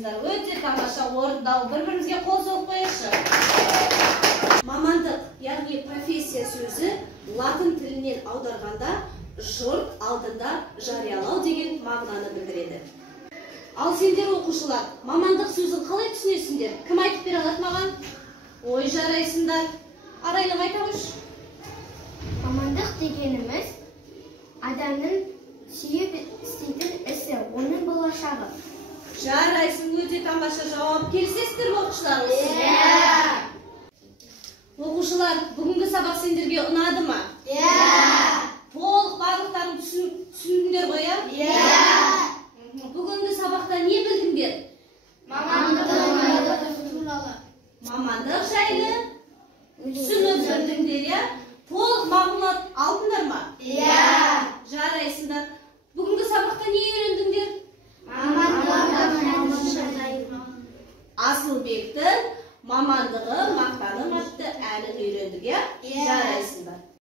Өте тамаша орындау, бір-бірімізге қол соғып қояйықшы. Мамандық, яғни профессия сөзі латын тілінен аударғанда жұрт алдында жариялау деген мағынаны білдіреді. Ал сендер оқушылар, мамандық сөзін қалай түсінесіңдер? Кім айтып бере алады маған? Ой, жарайсыңдар. Арайлым айта қойшы. Мамандық дегеніміз адамның сүйіп істейтін ісі, оның болашағы. Жарайсың, өте тамаша жауап. Келісесіздер оқушылар? Оқушылар, бүгінгі сабақ сендерге ұнады ма? Толық барлықтарын түсіндіңдер ғой,